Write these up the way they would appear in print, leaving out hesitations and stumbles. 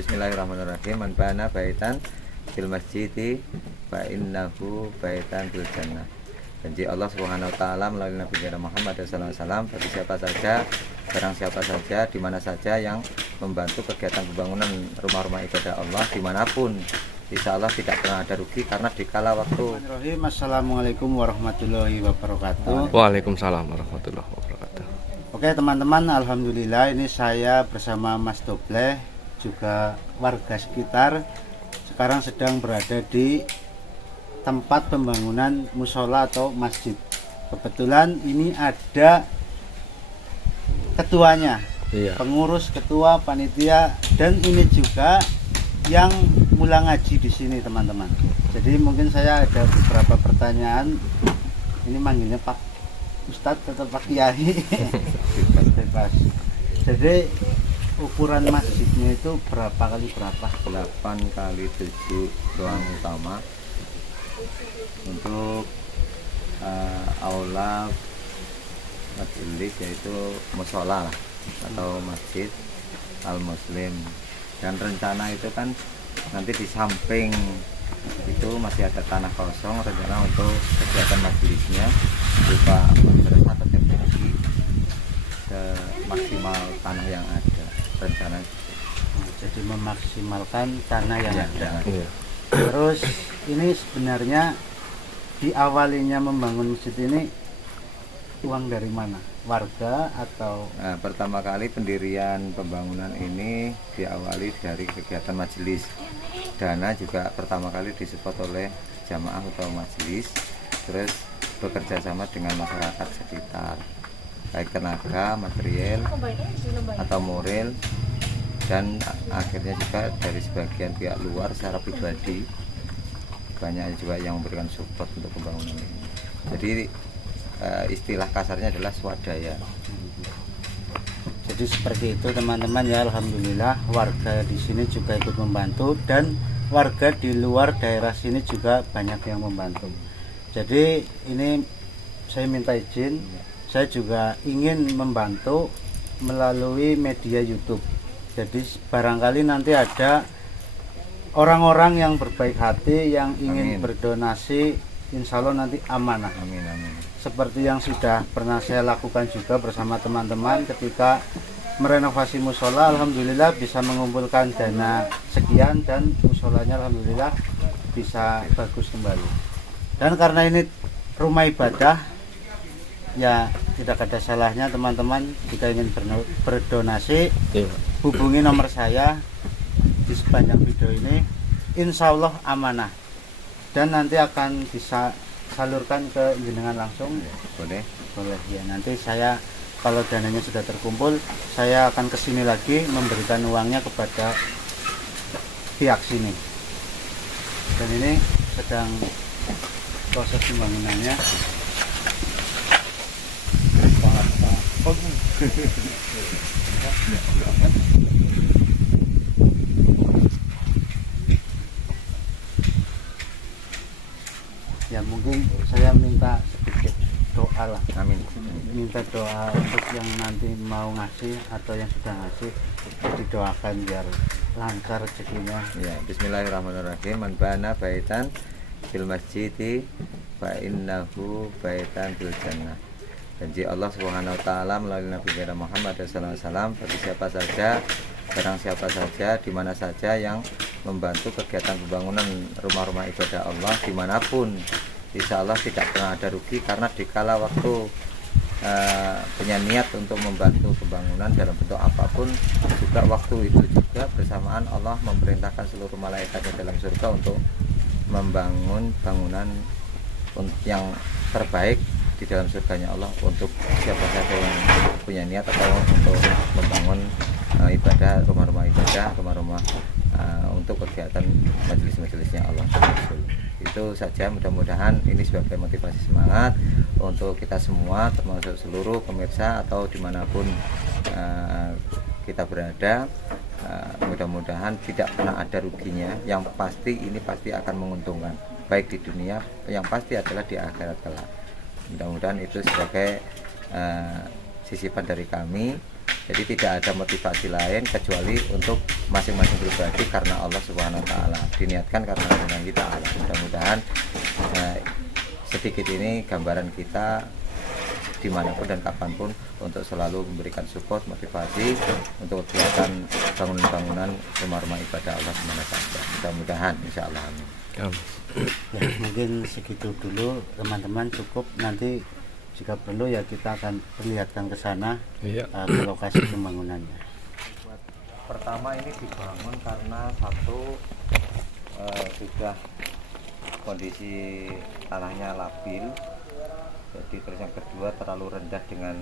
Bismillahirrahmanirrahim. Man bana baitan fil masjidi fa innahu baitan fil jannah. Janji Allah Subhanahu wa taala melalui Nabi Muhammad SAW bagi siapa saja, barang siapa saja, di mana saja yang membantu kegiatan pembangunan rumah-rumah ibadah Allah dimanapun, insya Allah tidak pernah ada rugi karena dikala waktu. Assalamualaikum warahmatullahi wabarakatuh. Waalaikumsalam warahmatullahi wabarakatuh. Oke teman-teman, alhamdulillah ini saya bersama Mas Dobleh juga warga sekitar sekarang sedang berada di tempat pembangunan musola atau masjid. Kebetulan ini ada ketuanya, pengurus, ketua, panitia, dan ini juga yang mula ngaji di sini teman-teman. Jadi mungkin saya ada beberapa pertanyaan. Ini manggilnya Pak Ustadz atau Pak Kiai? Bebas. Jadi ukuran masjidnya itu berapa kali berapa? 8 kali 7 ruang utama. Untuk aula majelis yaitu musola lah, atau masjid al-muslim. Dan rencana itu kan nanti di samping itu masih ada tanah kosong, rencana untuk kegiatan majelisnya berupa madrasah atau TPI ke maksimal tanah yang ada rencana. Jadi memaksimalkan tanah yang ada. Iya. Terus ini sebenarnya diawalinya membangun masjid ini uang dari mana? Warga atau? Nah, pertama kali pendirian pembangunan ini diawali dari kegiatan majelis. Dana juga pertama kali disupport oleh jamaah atau majelis, terus bekerja sama dengan masyarakat sekitar, baik tenaga, material atau moral, dan akhirnya juga dari sebagian pihak luar secara pribadi. Banyak juga yang memberikan support untuk pembangunan ini. Jadi istilah kasarnya adalah swadaya. Jadi seperti itu teman-teman ya, alhamdulillah warga di sini juga ikut membantu dan warga di luar daerah sini juga banyak yang membantu. Jadi ini saya minta izin, saya juga ingin membantu melalui media YouTube. Jadi barangkali nanti ada orang-orang yang berbaik hati yang ingin berdonasi, insya Allah nanti amanah. Amin, amin. Seperti yang sudah pernah saya lakukan juga bersama teman-teman ketika merenovasi musola, alhamdulillah bisa mengumpulkan dana sekian dan musolanya alhamdulillah bisa bagus kembali. Dan karena ini rumah ibadah, ya tidak ada salahnya teman-teman jika ingin berdonasi, hubungi nomor saya di sepanjang video ini, insya Allah amanah dan nanti akan bisa salurkan ke jenengan langsung. Boleh ya. Nanti saya kalau dananya sudah terkumpul, saya akan kesini lagi memberikan uangnya kepada pihak sini. Dan ini sedang proses pembangunannya. Ya mungkin saya minta sedikit doa lah. amin. Minta doa untuk yang nanti mau ngasih atau yang sudah ngasih, didoakan biar lancar rezekinya. Ya, Bismillahirrahmanirrahim. Man bana baitan fil masjidi fa innahu baitan fil jannah. Janji Allah Subhanahu wa taala melalui Nabi Muhammad SAW bagi siapa saja, barang siapa saja, di mana saja yang membantu kegiatan pembangunan rumah-rumah ibadah Allah dimanapun, insya Allah tidak pernah ada rugi karena dikala waktu punya niat untuk membantu pembangunan dalam bentuk apapun, juga waktu itu juga bersamaan Allah memerintahkan seluruh malaikatnya dalam surga untuk membangun bangunan yang terbaik di dalam surganya Allah untuk siapa saja yang punya niat atau untuk membangun ibadah, rumah-rumah ibadah, rumah-rumah untuk kegiatan majelis-majelisnya Allah. Itu saja, mudah-mudahan ini sebagai motivasi semangat untuk kita semua, termasuk seluruh pemirsa atau dimanapun kita berada. Mudah-mudahan tidak pernah ada ruginya, yang pasti ini pasti akan menguntungkan baik di dunia, yang pasti adalah di akhirat kelak. Mudah-mudahan itu sebagai sisipan dari kami Jadi tidak ada motivasi lain kecuali untuk masing-masing pribadi karena Allah Subhanahu wa taala. Diniatkan karena lillahi ta'ala. Mudah-mudahan sedikit ini gambaran kita dimanapun dan kapanpun untuk selalu memberikan support, motivasi untuk kegiatan bangunan-bangunan rumah-rumah ibadah Allah dimana saja. Mudah-mudahan insya Allah. Ya, mungkin segitu dulu teman-teman, cukup. Nanti jika perlu ya kita akan perlihatkan ke sana, Iya. ke lokasi pembangunannya. Pertama ini dibangun karena satu sudah kondisi tanahnya labil. Jadi terus yang kedua terlalu rendah dengan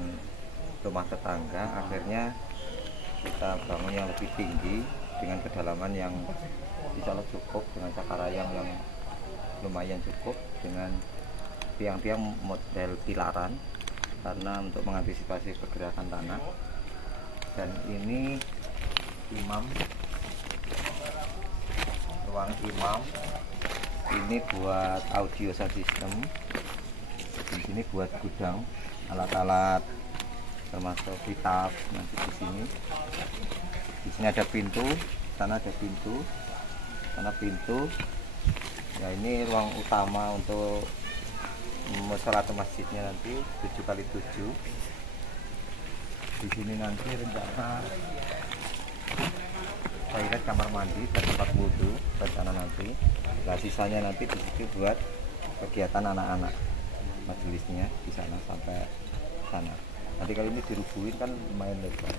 rumah tetangga, akhirnya kita bangun yang lebih tinggi dengan kedalaman yang insya Allah cukup, dengan cakarayam yang lumayan cukup, dengan tiang-tiang model pilaran karena untuk mengantisipasi pergerakan tanah. Dan ini ruang imam, ini buat audio sound system. Di sini buat gudang alat-alat termasuk kitab. Nanti di sini ada pintu, sana ada pintu, sana pintu. Ya ini ruang utama untuk musola atau masjidnya nanti 7x7. Di sini nanti rencana toilet, kamar mandi dan tempat wudhu rencana nanti. Nah sisanya nanti di situ buat kegiatan anak-anak, majelisnya di sana sampai sana. Nanti kalau ini dirubuhin kan lumayan lebar.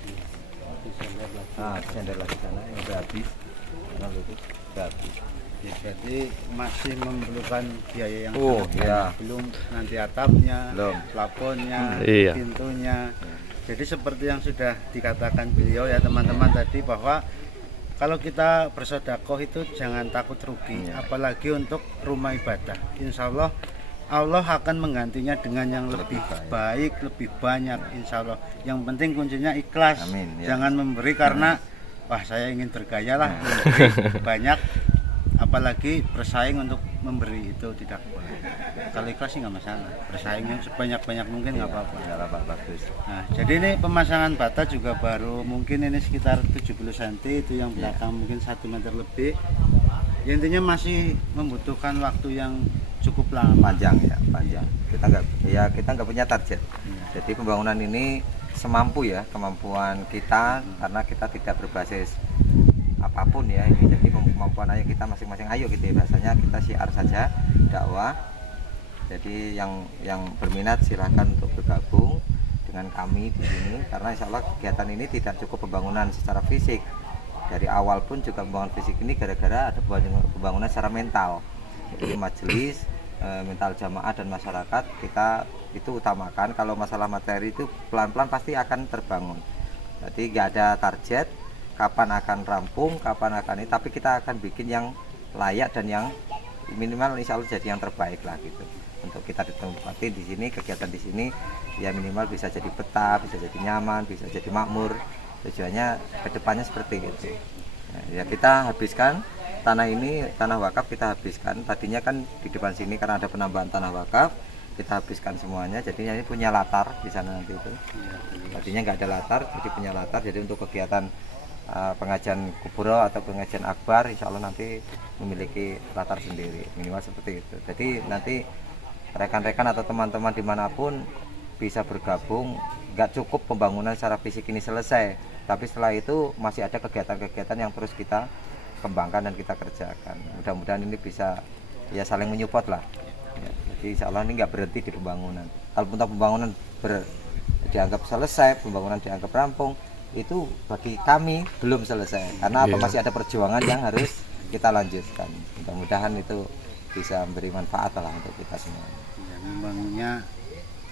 Nah, sender lagi sana yang udah habis. Karena itu udah habis. Ya, jadi masih memerlukan biaya yang Oh, sangat iya. banyak. Belum nanti atapnya, Belum. plafonnya, Iya. pintunya. Jadi seperti yang sudah dikatakan beliau ya teman-teman tadi, bahwa kalau kita bersedekah itu jangan takut rugi, Iya. apalagi untuk rumah ibadah. Insya Allah Allah akan menggantinya dengan yang lebih baik, lebih banyak, insya Allah. Yang penting kuncinya ikhlas. Amin, ya. Jangan memberi karena wah saya ingin bergaya lah, memberi banyak, apalagi bersaing untuk memberi, itu tidak boleh. Kalau ikhlas sih nggak masalah, bersaingnya sebanyak-banyak mungkin nggak apa-apa. Ya, Pak, bagus. Nah, jadi ini pemasangan bata juga baru mungkin ini sekitar 70 cm, itu yang belakang mungkin 1 meter lebih. Ya, intinya masih membutuhkan waktu yang cukup lama. Panjang ya, panjang. Kita nggak punya target. Jadi pembangunan ini semampu ya, kemampuan kita, karena kita tidak berbasis apapun ya ini. Jadi kemampuan ayo kita masing-masing, ayo gitu ya, bahasanya kita syiar saja dakwah. Jadi yang berminat silahkan untuk bergabung dengan kami di sini, karena insya Allah kegiatan ini tidak cukup pembangunan secara fisik. Dari awal pun juga pembangunan fisik ini gara-gara ada pembangunan secara mental. Jadi majelis, mental jamaah dan masyarakat kita itu utamakan. Kalau masalah materi itu pelan-pelan pasti akan terbangun. Jadi nggak ada target kapan akan rampung, kapan akan ini, tapi kita akan bikin yang layak dan yang minimal insya Allah jadi yang terbaik lah gitu. Untuk kita ditempati di sini, kegiatan di sini ya minimal bisa jadi betah, bisa jadi nyaman, bisa jadi makmur. Tujuannya kedepannya seperti itu. Nah, ya kita habiskan tanah ini, tanah wakaf kita habiskan. Tadinya kan di depan sini karena ada penambahan tanah wakaf, kita habiskan semuanya. Jadinya ini punya latar di sana nanti itu. Tadinya nggak ada latar, jadi punya latar. Jadi untuk kegiatan pengajian kubro atau pengajian akbar, insya Allah nanti memiliki latar sendiri, minimal seperti itu. Jadi nanti rekan-rekan atau teman-teman dimanapun bisa bergabung. Nggak cukup pembangunan secara fisik ini selesai, tapi setelah itu masih ada kegiatan-kegiatan yang terus kita kembangkan dan kita kerjakan. Mudah-mudahan ini bisa ya saling menyupport lah ya, jadi insya Allah ini nggak berhenti di pembangunan. Kalau pembangunan dianggap selesai, pembangunan dianggap rampung, itu bagi kami belum selesai, karena apa, masih ada perjuangan yang harus kita lanjutkan. Mudah-mudahan itu bisa memberi manfaat lah untuk kita semua. Ya, membangunnya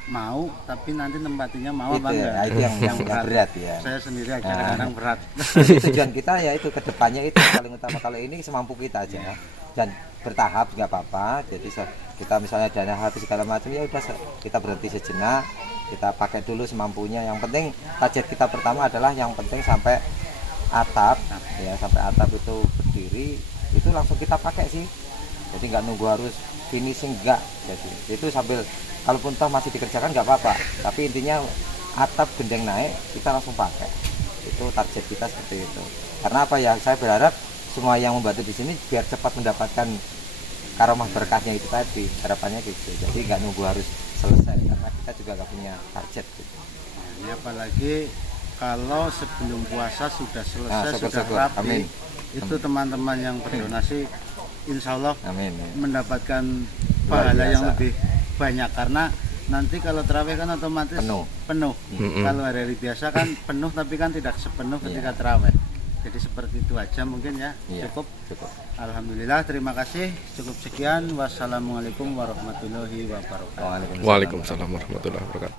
mau, tapi nanti tempatinya mau Itu apa ya, enggak? itu yang berat ya. Saya sendiri aja kadang-kadang berat. Jadi tujuan kita ya itu kedepannya itu paling utama. Kalau ini semampu kita aja dan bertahap nggak apa-apa. Jadi kita misalnya dana habis segala macam, ya udah kita berhenti sejenak, kita pakai dulu semampunya. Yang penting target kita pertama adalah yang penting sampai atap ya, sampai atap itu berdiri itu langsung kita pakai sih. Jadi nggak nunggu harus finishing, enggak. Jadi itu sambil kalaupun toh masih dikerjakan nggak apa-apa, tapi intinya atap gendeng naik kita langsung pakai. Itu target kita seperti itu. Karena apa ya, saya berharap semua yang membantu di sini biar cepat mendapatkan karomah berkahnya itu tadi, harapannya gitu. Jadi nggak nunggu harus selesai karena kita juga nggak punya target gitu. Ini apalagi kalau sebelum puasa sudah selesai, sudah syukur-syukur. rapi, Amin. itu teman-teman yang berdonasi insya Allah Amin. mendapatkan Luar pahala yang biasa. lebih banyak, karena nanti kalau terawih kan otomatis Penuh. Kalau hari-hari biasa kan penuh, tapi kan tidak sepenuh ketika terawih. Jadi seperti itu aja mungkin ya. Iya, Cukup. cukup. Alhamdulillah, terima kasih. Cukup sekian. Wassalamualaikum warahmatullahi wabarakatuh. Waalaikumsalam warahmatullahi wabarakatuh.